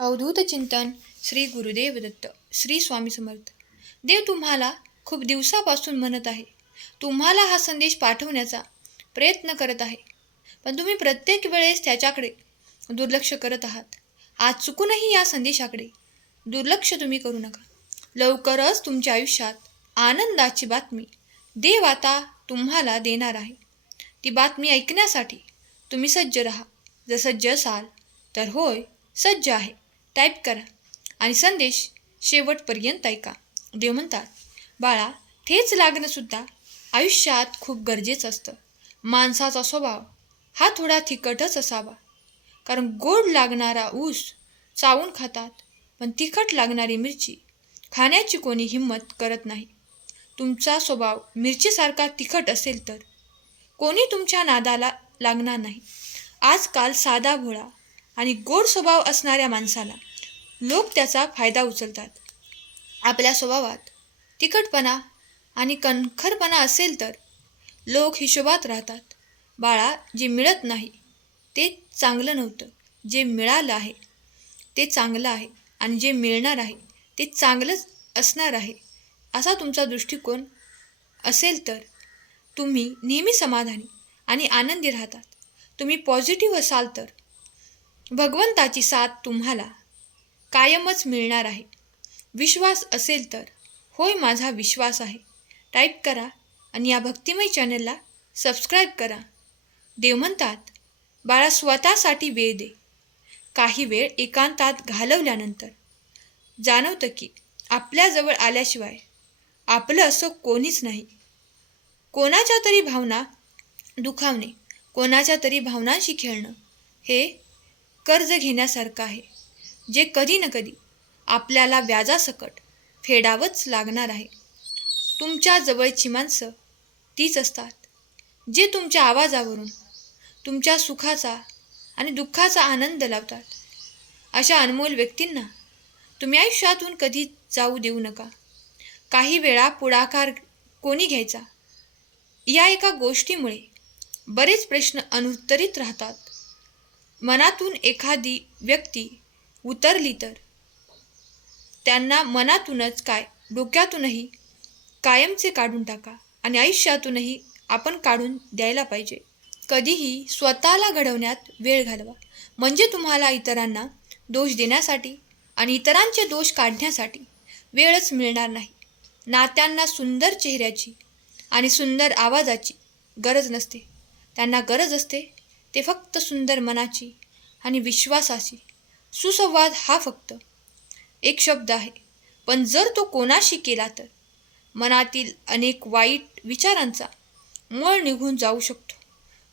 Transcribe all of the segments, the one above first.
अवधूत चिंतन श्री गुरुदेव दत्त श्री स्वामी समर्थ. देव तुम्हाला खूप दिवसापासून म्हणत आहे, तुम्हाला हा संदेश पाठवण्याचा प्रयत्न करत आहे, पण तुम्ही प्रत्येक वेळेस त्याच्याकडे दुर्लक्ष करत आहात. आज चुकूनही या संदेशाकडे दुर्लक्ष तुम्ही करू नका. लवकरच तुमच्या आयुष्यात आनंदाची बातमी देव आता तुम्हाला देणार आहे. ती बातमी ऐकण्यासाठी तुम्ही सज्ज राहा. जर सज्ज असाल तर होय, सज्ज आहे टाईप करा आणि संदेश शेवटपर्यंत ऐका. देव म्हणतात, बाळा, ठेच लागणंसुद्धा आयुष्यात खूप गरजेचं असतं. माणसाचा स्वभाव हा थोडा तिखटच असावा, कारण गोड लागणारा ऊस चावून खातात, पण तिखट लागणारी मिरची खाण्याची कोणी हिंमत करत नाही. तुमचा स्वभाव मिरचीसारखा तिखट असेल तर कोणी तुमच्या नादाला लागणार नाही. आजकाल साधा भोळा आणि गोड स्वभाव असणाऱ्या माणसाला लोक त्याचा फायदा उचलतात. आपल्या स्वभावात तिखटपणा आणि कणखरपणा असेल तर लोक हिशोबात राहतात. बाळा, जे मिळत नाही ते चांगलं नव्हतं, जे मिळालं आहे ते चांगलं आहे आणि जे मिळणार आहे ते चांगलंच असणार आहे, असा तुमचा दृष्टिकोन असेल तर तुम्ही नेहमी समाधानी आणि आनंदी राहतात. तुम्ही पॉझिटिव्ह असाल तर भगवंताची साथ तुम्हाला कायमच मिळणार आहे. विश्वास असेल तर होय, माझा विश्वास आहे टाईप करा आणि या भक्तिमय चॅनलला सबस्क्राईब करा. देव म्हणतात, बाळा, स्वतःसाठी वेळ दे. काही वेळ एकांतात घालवल्यानंतर जाणवतं की आपल्याजवळ आल्याशिवाय आपलं असं कोणीच नाही. कोणाच्या तरी भावना दुखावणे, कोणाच्या तरी भावनांशी खेळणं हे कर्ज घेण्यासारखं आहे, जे कधी ना कधी आपल्याला व्याजासकट फेडावंच लागणार आहे. तुमच्या जवळची माणसं तीच असतात, जे तुमच्या आवाजावरून तुमच्या सुखाचा आणि दुःखाचा आनंद लावतात. अशा अनमोल व्यक्तींना तुम्ही आयुष्यातून कधी जाऊ देऊ नका. काही वेळा पुढाकार कोणी घ्यायचा या एका गोष्टीमुळे बरेच प्रश्न अनुत्तरित राहतात. मनातून एखादी व्यक्ती उतरली तर त्यांना मनातूनच काय डोक्यातूनही कायमचे काढून टाका आणि आयुष्यातूनही आपण काढून द्यायला पाहिजे. कधीही स्वतःला घडवण्यात वेळ घालवा, म्हणजे तुम्हाला इतरांना दोष देण्यासाठी आणि इतरांचे दोष काढण्यासाठी वेळच मिळणार नाही. नात्यांना सुंदर चेहऱ्याची आणि सुंदर आवाजाची गरज नसते. त्यांना गरज असते ते फक्त सुंदर मनाची आणि विश्वासाची. सुसंवाद हा फक्त एक शब्द आहे, पण जर तो कोणाशी केला तर मनातील अनेक वाईट विचारांचा मळ निघून जाऊ शकतो,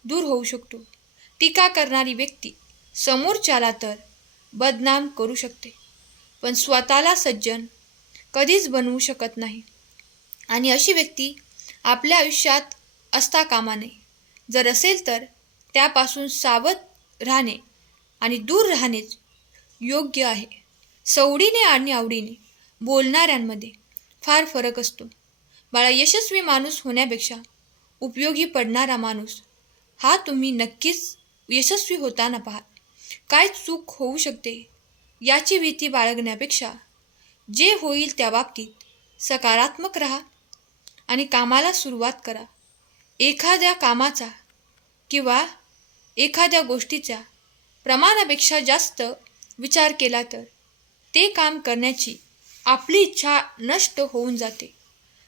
दूर होऊ शकतो. टीका करणारी व्यक्ती समोरच्याला तर बदनाम करू शकते, पण स्वतःला सज्जन कधीच बनवू शकत नाही. आणि अशी व्यक्ती आपल्या आयुष्यात असता कामा नये. जर असेल तर त्यापासून सावध राहणे आणि दूर राहणेच योग्य आहे. सवडीने आणि आवडीने बोलणाऱ्यांमध्ये फार फरक असतो. बाळा, यशस्वी माणूस होण्यापेक्षा उपयोगी पडणारा माणूस हा तुम्ही नक्कीच यशस्वी होताना पाहाल. काय चूक होऊ शकते याची भीती बाळगण्यापेक्षा जे होईल त्या बाबतीत सकारात्मक राहा आणि कामाला सुरुवात करा. एखाद्या कामाचा किंवा एखाद्या गोष्टीच्या प्रमाणापेक्षा जास्त विचार केला तर ते काम करण्याची आपली इच्छा नष्ट होऊन जाते.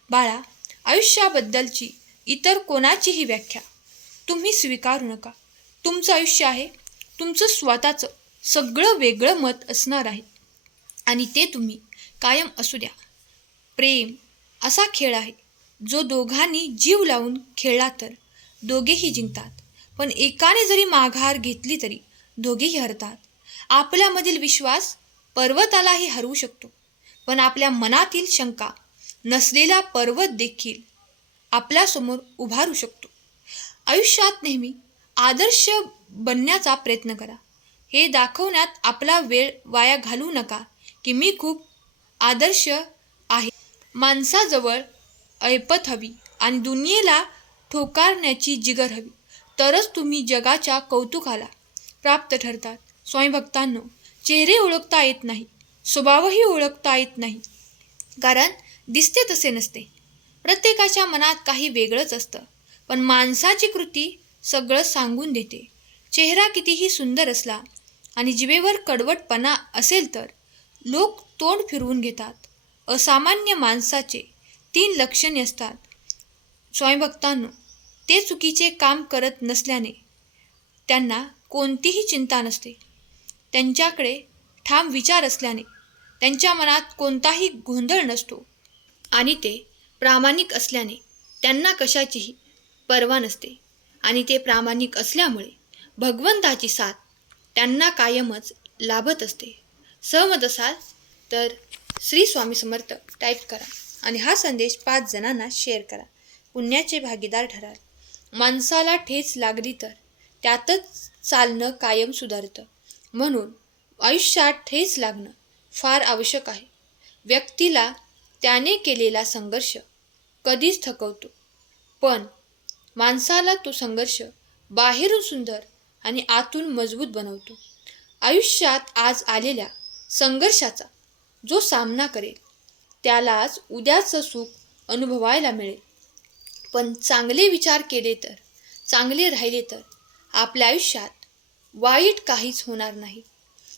बाळा, आयुष्याबद्दलची इतर कोणाचीही व्याख्या तुम्ही स्वीकारू नका. तुमचं आयुष्य आहे, तुमचं स्वतःचं सगळं वेगळं मत असणार आहे आणि ते तुम्ही कायम असू द्या. प्रेम असा खेळ आहे जो दोघांनी जीव लावून खेळला तर दोघेही जिंकतात, पण एकाने जरी माघार घेतली तरी दोघेही हरतात. आपल्यामधील विश्वास पर्वतालाही हरवू शकतो, पण आपल्या मनातील शंका नसलेला पर्वत देखील आपल्यासमोर उभारू शकतो. आयुष्यात नेहमी आदर्श बनण्याचा प्रयत्न करा. हे दाखवण्यात आपला वेळ वाया घालवू नका की मी खूप आदर्श आहे. माणसाजवळ ऐपत हवी आणि दुनियेला ठोकारण्याची जिगर हवी, तरच तुम्ही जगाच्या कौतुकाला प्राप्त ठरतात. स्वामी भक्तांनो, चेहरे ओळखता येत नाही, स्वभावही ओळखता येत नाही, कारण दिसते तसे नसते. प्रत्येकाच्या मनात काही वेगळंच असतं, पण माणसाची कृती सगळं सांगून देते. चेहरा कितीही सुंदर असला आणि जिभेवर कडवटपणा असेल तर लोक तोंड फिरवून घेतात. असामान्य माणसाचे 3 लक्षणे असतात. स्वामीभक्तांनो, ते चुकीचे काम करत नसल्याने त्यांना कोणतीही चिंता नसते. त्यांच्याकडे ठाम विचार असल्याने त्यांच्या मनात कोणताही गोंधळ नसतो आणि ते प्रामाणिक असल्याने त्यांना कशाचीही पर्वा नसते. आणि ते प्रामाणिक असल्यामुळे भगवंताची साथ त्यांना कायमच लाभत असते. सहमत असाल तर श्री स्वामी समर्थ टाईप करा आणि हा संदेश 5 जणांना शेअर करा. पुण्याचे भागीदार ठराल. माणसाला ठेच लागली तर त्यातच चालणं कायम सुधारतं. म्हणून आयुष्यात ठेच लागणं फार आवश्यक आहे. व्यक्तीला त्याने केलेला संघर्ष कधीच थकवतो, पण माणसाला तो संघर्ष बाहेरून सुंदर आणि आतून मजबूत बनवतो. आयुष्यात आज आलेल्या संघर्षाचा जो सामना करेल त्यालाच उद्याचं सुख अनुभवायला मिळेल. पण चांगले विचार केले तर, चांगले राहिले तर आपल्या आयुष्यात वाईट काहीच होणार नाही.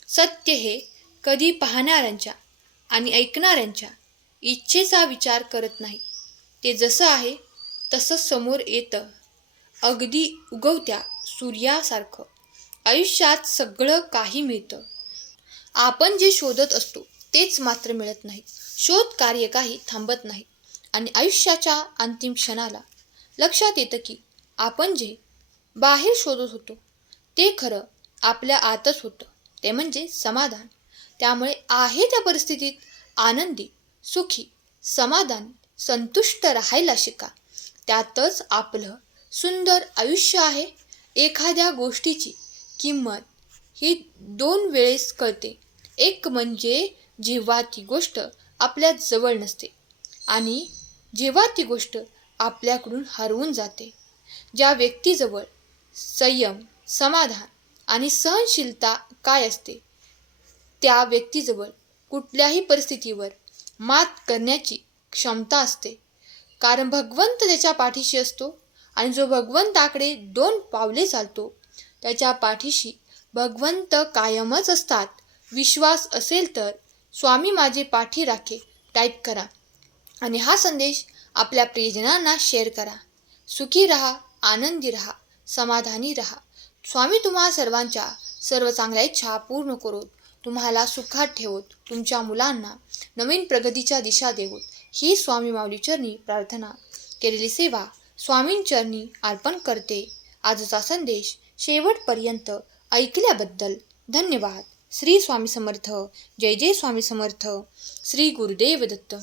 सत्य हे कधी पाहणाऱ्यांच्या आणि ऐकणाऱ्यांच्या इच्छेचा विचार करत नाही. ते जसं आहे तसं समोर येतं, अगदी उगवत्या सूर्यासारखं. आयुष्यात सगळं काही मिळतं. आपण जे शोधत असतो तेच मात्र मिळत नाही. शोध कार्य काही थांबत नाही आणि आयुष्याच्या अंतिम क्षणाला लक्षात येतं की आपण जे बाहेर शोधत होतो ते खरं आपल्या आतच होतं, ते म्हणजे समाधान. त्यामुळे आहे त्या परिस्थितीत आनंदी, सुखी, समाधान, संतुष्ट राहायला शिका. त्यातच आपलं सुंदर आयुष्य आहे. एखाद्या गोष्टीची किंमत ही 2 वेळेस कळते. एक म्हणजे जेव्हा ती गोष्ट आपल्या जवळ नसते आणि जेव्हा ती गोष्ट आपल्याकडून हरवून जाते. ज्या व्यक्तीजवळ संयम, समाधान आणि सहनशीलता काय असते, त्या व्यक्तीजवळ कुठल्याही परिस्थितीवर मात करण्याची क्षमता असते. कारण भगवंत त्याच्या पाठीशी असतो आणि जो भगवंताकडे 2 पावले चालतो त्याच्या पाठीशी भगवंत कायमच असतात. विश्वास असेल तर स्वामी माझे पाठी राखे टाईप करा आणि हा संदेश आपल्या प्रियजनांना शेअर करा. सुखी रहा, आनंदी रहा, समाधानी रहा. स्वामी तुम्हा सर्वांच्या सर्व चांगल्या इच्छा पूर्ण करोत, तुम्हाला सुखात ठेवोत, तुमच्या मुलांना नवीन प्रगतीच्या दिशा देवोत. ही स्वामी माऊलीचरणी प्रार्थना केलेली सेवा स्वामींचरणी अर्पण करते. आजचा संदेश शेवटपर्यंत ऐकल्याबद्दल धन्यवाद. श्री स्वामी समर्थ. जय जय स्वामी समर्थ. श्री गुरुदेव दत्त.